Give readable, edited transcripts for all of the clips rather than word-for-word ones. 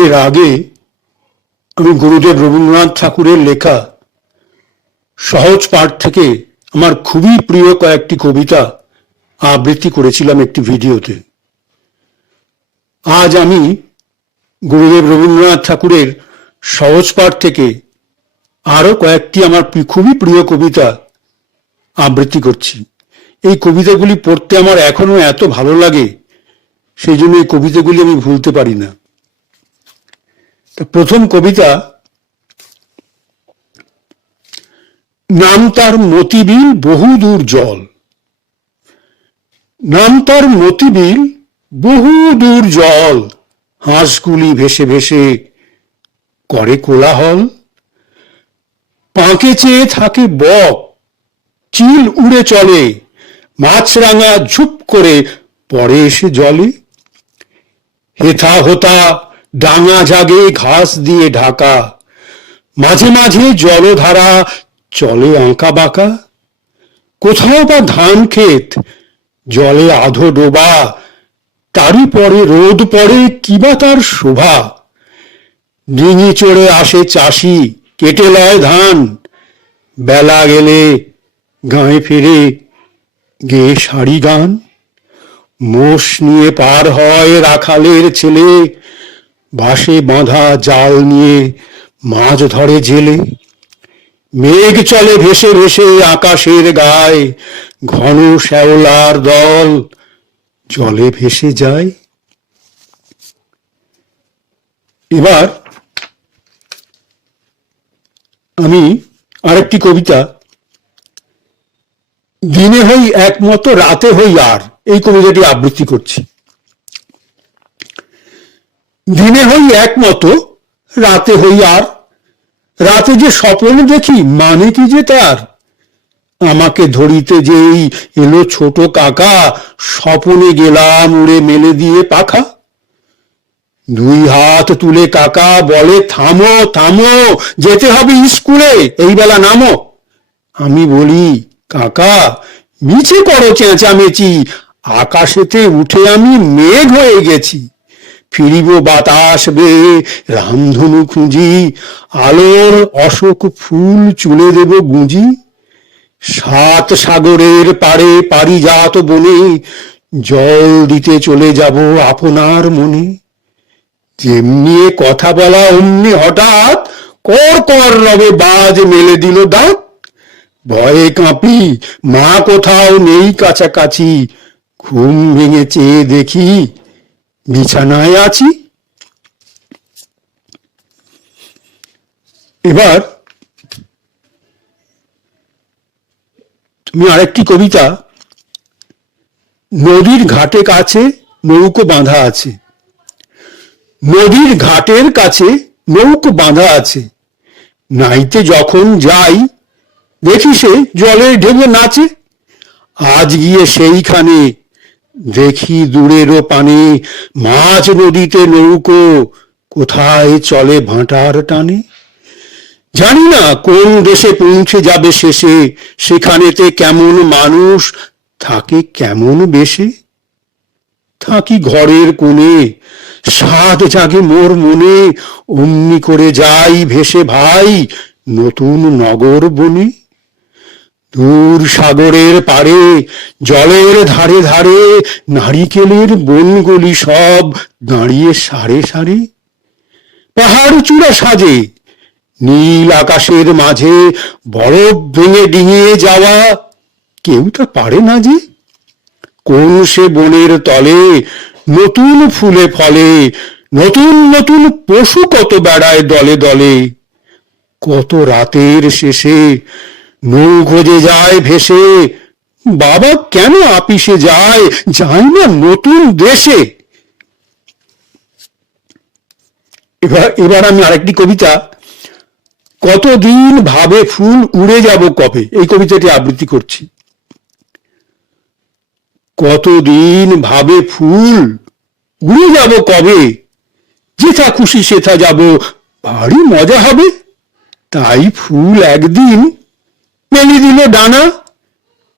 এর আগে আমি গুরুদেব রবীন্দ্রনাথ ঠাকুরের লেখা সহজ পাঠ থেকে আমার খুবই প্রিয় কয়েকটি কবিতা আবৃত্তি করেছিলাম একটি ভিডিওতে। আজ আমি গুরুদেব রবীন্দ্রনাথ ঠাকুরের সহজ পাঠ থেকে আরো কয়েকটি আমার খুবই প্রিয় কবিতা আবৃত্তি করছি। এই কবিতাগুলি পড়তে আমার এখনো এত ভালো লাগে, সেই জন্য এই কবিতাগুলি আমি ভুলতে পারি না। প্রথম কবিতা, নাম তার মতিবিল বহুদূর জল। নাম তার মতিবিল বহুদূর জল, হাঁসগুলি ভেসে ভেসে করে কোলাহল। পাঁকে চেয়ে থাকে বক, চিল উড়ে চলে, মাছরাঙা ঝুপ করে পড়ে এসে জলে। হেথা হোতা ডাঙা জাগে ঘাস দিয়ে ঢাকা, মাঝে মাঝে জলধারা চলে আঁকা বাঁকা। কোথাও বা ধান ক্ষেত জলে আধো ডোবা, তারই পরে রোদ পড়ে কিবা তার শোভা। ডিঙি চড়ে আসে চাষি কেটে লয় ধান, বেলা গেলে গাঁয়ে ফিরে গেয়ে সারি গান। মোষ নিয়ে পার হয় রাখালের ছেলে, বাঁশে বাঁধা জাল নিয়ে মাছ ধরে জেলে। মেঘ চলে ভেসে ভেসে আকাশের গায়ে, ঘন শ্যাওলার দল জলে ভেসে যায়। এবার আমি আরেকটি কবিতা, দিনে হই একমতো রাতে হই আর, এই কবিতাটি আবৃত্তি করছি। দিনে হই একমতো রাতে হই আর, রাতে যে স্বপ্ন দেখি মানে কি যে তার। আমাকে ধরিতে যেই এলো ছোট কাকা, স্বপনে গেলাম উড়ে মেলে দিয়ে পাখা। দুই হাত তুলে কাকা বলে থামো থামো, যেতে হবে স্কুলে, এই বেলা নামো। আমি বলি কাকা মিছে করো চেঁচামেচি, আকাশেতে উঠে আমি মেঘ হয়ে গেছি। ফিরিব বাতাস বেয়ে রামধনু খুঁজি, আলোর অশোক ফুল চুলে দেব গুঁজি। সাত সাগরের পারে পারিজাত বনে, জল দিতে চলে যাব আপনার মনে। যেমনি কথা বলা অমনি হঠাৎ কর কর রবে বাজ মেলে দিল দাঁত। ভয়ে কাঁপি মা কোথাও নেই কাছাকাছি, ঘুম ভেঙে চেয়ে দেখি বিছানায় আছি। এবার তুমি আরেকটি কবিতা, নদীর ঘাটে কাছে নৌকো বাঁধা আছে। নদীর ঘাটের কাছে নৌকো বাঁধা আছে, নাইতে যখন যাই দেখি সে জলের ঢেউয়ে নাচে। আজ গিয়ে সেইখানে দেখি দূরেরও পানে, মাঝ নদীতে নৌকো কোথায় চলে ভাঁটার টানে। জানি না কোন দেশে পৌঁছে যাবে শেষে, সেখানেতে কেমন মানুষ থাকে কেমন বেশে। থাকি ঘরের কোণে, সাধ জাগে মোর মনে, অমনি করে যাই ভেসে ভাই নতুন নগর বনে। দূর সাগরের পারে জলের ধারে ধারে, নারিকেলের বনগুলি সব দাঁড়িয়ে সারে সারে। পাহাড় চূড়া সাজে, নীল আকাশের মাঝে বরফ ভেঙে ডিঙিয়ে যাওয়া কেউ তা পারে না যে। কোন সে বনের তলে নতুন ফুলে ফলে, নতুন নতুন পশু কত বেড়ায় দলে দলে। কত রাতের শেষে নৌকো যে যায় ভেসে, বাবা কেন আপিসে যায়, যায় না নতুন দেশে। এবার আমি আরেকটি কবিতা, কতদিন ভাবে ফুল উড়ে যাব কবে, এই কবিতাটি আবৃত্তি করছি। কতদিন ভাবে ফুল উড়ে যাব কবে, যেথা খুশি সেথা যাব, ভারী মজা হবে। তাই ফুল একদিন মেলে দিল ডানা,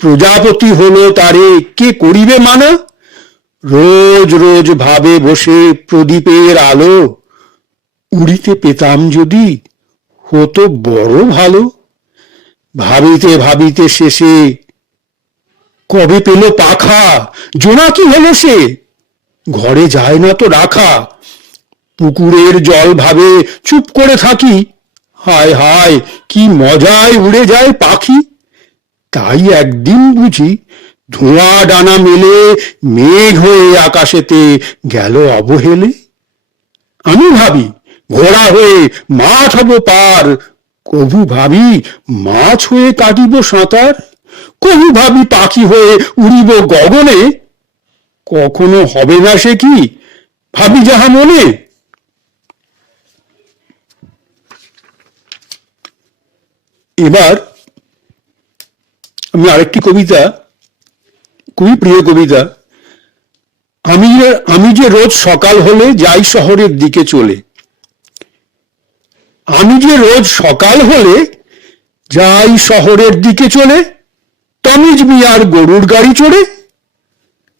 প্রজাপতি হলো তারে কে করিবে মানা। রোজ রোজ ভাবে বসে প্রদীপের আলো, উড়িতে পেতাম যদি, হতো বড় ভালো। ভাবিতে ভাবিতে শেষে কবে পেল পাখা, জোনাকি হলো সে, ঘরে যায় না তো রাখা। পুকুরের জল ভাবে চুপ করে থাকি, হায় হায় কি মজায় উড়ে যায় পাখি। তাই একদিন বুঝি ধোঁয়া ডানা মেলে মেঘ হয়ে আকাশেতে গেল অবহেলে। আমি ভাবি ঘোড়া হয়ে মাঠ হব পার, কভু ভাবি মাছ হয়ে কাটিব সাঁতার, কভু ভাবি পাখি হয়ে উড়িব গগনে, কখনো হবে না সে কি ভাবি যাহা মনে। এবার আমি আরেকটি কবিতা, খুবই প্রিয় কবিতা। আমি যে রোজ সকাল হলে যাই শহরের দিকে চলে। আমি যে রোজ সকাল হলে যাই শহরের দিকে চলে, তমিজ মিয়ার গরুর গাড়ি চড়ে।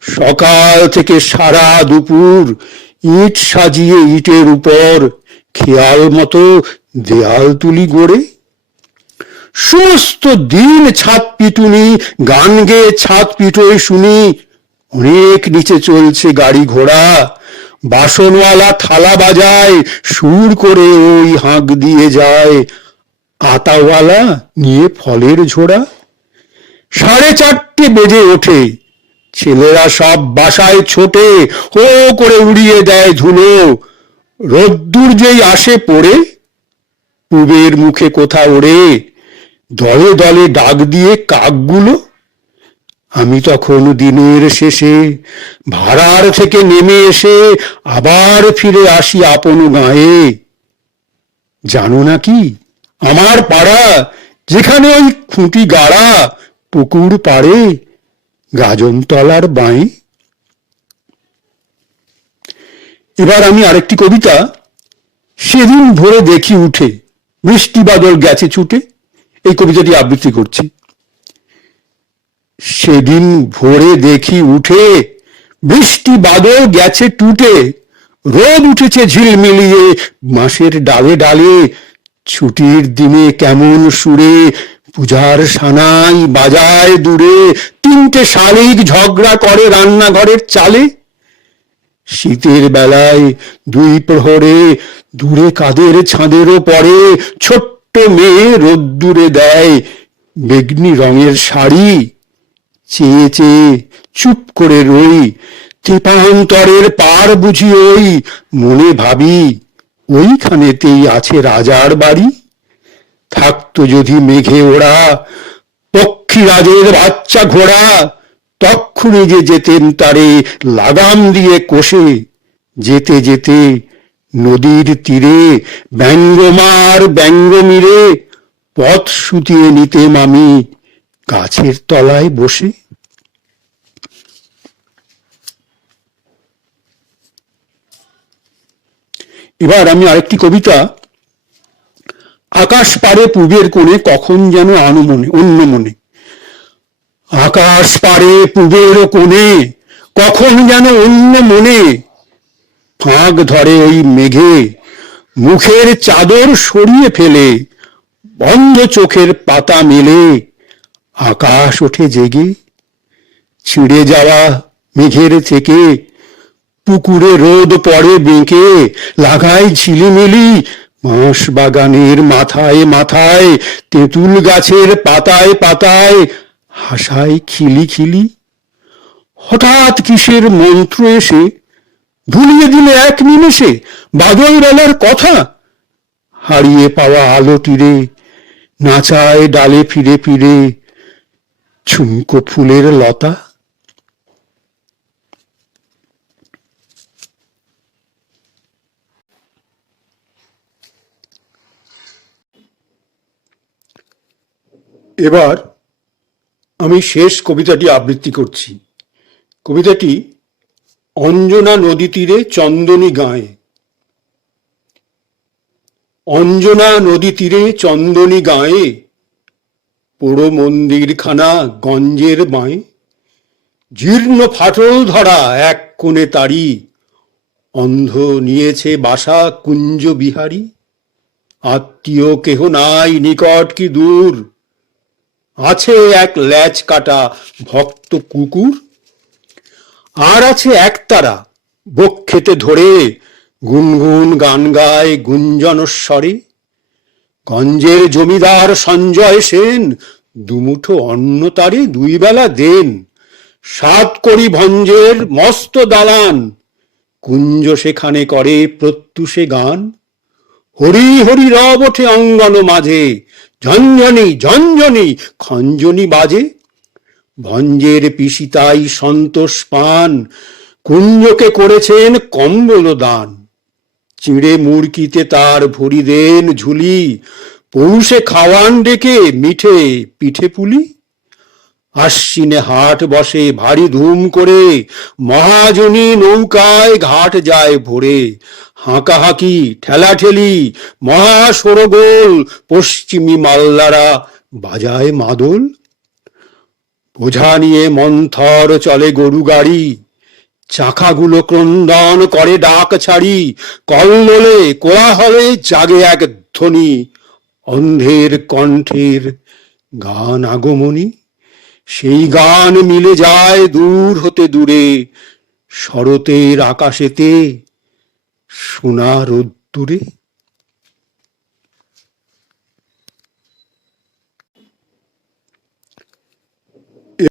সকাল থেকে সারা দুপুর ইট সাজিয়ে ইটের উপর খেয়াল মতো দেয়াল তুলি গড়ে। সমস্ত দিন ছাদ পিটুনি, গান গেয়ে ছাদ পিটোয় শুনি, অনেক নিচে চলছে গাড়ি ঘোড়া, বাসনওয়ালা থালা বাজায় সুর করে ওই হাঁক দিয়ে যায়, আতাওয়ালা নিয়ে ফলের ঝোড়া। 4:30 বেজে ওঠে, ছেলেরা সব বাসায় ছোটে, হো করে উড়িয়ে দেয় ধুলো। রোদ্দুর যেই আসে পড়ে, পূবের মুখে কোথা ওড়ে, দলে দলে ডাক দিয়ে কাকগুলো। আমি তখন দিনের শেষে ভাড়ার থেকে নেমে এসে আবার ফিরে আসি আপন গাঁয়ে। জানো নাকি আমার পাড়া, যেখানে ওই খুঁটি গাড়া, পুকুর পাড়ে গাজনতলার বাঁয়ে। এবার আমি আরেকটি কবিতা, সেদিন ভোরে দেখি উঠে বৃষ্টি বাদল গেছে ছুটে, এই কবিতাটি আবৃত্তি করছি। সেদিন ভোরে দেখি উঠে বৃষ্টি বাদল গেছে টুটে, রোদ উঠেছে ঝিলমিলিয়ে বাঁশের ডালে ডালে। ছুটির দিনে কেমন সুরে পূজার সানাই বাজায় দূরে, 3টে শালিক ঝগড়া করে রান্নাঘরের চালে। শীতের বেলায় 2 প্রহরে দূরে কাদের ছাদেরও পরে ছোট্ট মেয়ে রোদ্দুরে দেয় বেগনি রঙের শাড়ি। চেয়ে চেয়ে চুপ করে রই, তেপান্তরের পার বুঝি ওই, মনে ভাবি ওইখানেতেই আছে রাজার বাড়ি। থাকতো যদি মেঘে ওড়া পক্ষীরাজের বাচ্চা ঘোড়া, তক্ষুনি যে যেতেন তারে লাগাম দিয়ে কষে। যেতে যেতে নদীর তীরে ব্যঙ্গমার ব্যঙ্গমিরে পথ শুতিয়ে নিতেম আমি গাছের তলায় বসে। এবার আমি আরেকটি কবিতা, আকাশ পারে পূবের কোণে কখন যেন আনো মনে অন্য মনে। আকাশ পারে পূবের কোণে কখন যেন অন্য মনে, ফাঁক ধরে ওই মেঘে মুখের চাদর সরিয়ে ফেলে, বন্ধ চোখের পাতা মেলে আকাশ ওঠে জেগে। ছিঁড়ে যাওয়া মেঘের থেকে পুকুরে রোদ পড়ে বেঁকে, লাগায় ঝিলিমিলি বাঁশ বাগানের মাথায় মাথায়, তেঁতুল গাছের পাতায় পাতায় হাসায় খিলি খিলি। হঠাৎ কিসের মন্ত্র এসে ভুলিয়ে দিলে এক নিমেষে বাদল বেলার কথা। হারিয়ে পাওয়া আলো তীরে নাচায় ডালে ফিরে ফিরে ঝুমকো ফুলের লতা। এবার আমি শেষ কবিতাটি আবৃত্তি করছি। কবিতাটি অঞ্জনা নদী তীরে চন্দনী গাঁয়ে। অঞ্জনা নদী তীরে চন্দনী গাঁয়ে, পোড়ো মন্দিরখানা গঞ্জের বাঁয়ে। জীর্ণ ফাটল ধরা এক কোণে তারি, অন্ধ নিয়েছে বাসা কুঞ্জ বিহারী, আত্মীয় কেহ নাই নিকট কি দূর, আছে এক ল্যাজ কাটা ভক্ত কুকুর, আর আছে একতারা বক্ষেতে ধরে গুনগুন গান গায় গুঞ্জনস্বরে। গঞ্জের জমিদার সঞ্জয় সেন দুমুঠো অন্ন তারে দুই বেলা দেন, 7 কড়ি ভঞ্জের মস্ত দালান, কুঞ্জ সেখানে করে প্রত্যুষে গান। হরি হরি রব ওঠে অঙ্গন মাঝে, ঝঞ্ঝনি ঝঞ্ঝনি খঞ্জনি বাজে। ভঞ্জের পিসিতাই সন্তোষ পান, কুঞ্জকে করেছেন কম্বল দান। চিঁড়ে মুড়কিতে তার ভরি দেন ঝুলি, পৌষে খাওয়ান ডেকে মিঠে পিঠে পুলি। আশ্বিনে হাট বসে ভারী ধুম করে, মহাজনী নৌকায় ঘাট যায় ভোরে। হাঁকাহাঁকি ঠেলাঠেলি মহা শোরগোল, পশ্চিমী মাল্লারা বাজায় মাদল। বোঝা নিয়ে মন্থর চলে গরু গাড়ি, চাকাগুলো ক্রন্দন করে ডাক ছাড়ি। কল্লোলে কোলাহলে জাগে এক ধ্বনি, অন্ধের কণ্ঠের গান আগমনী। সেই গান মিলে যায় দূর হতে দূরে, শরতের আকাশেতে সোনা রোদ্দুরে।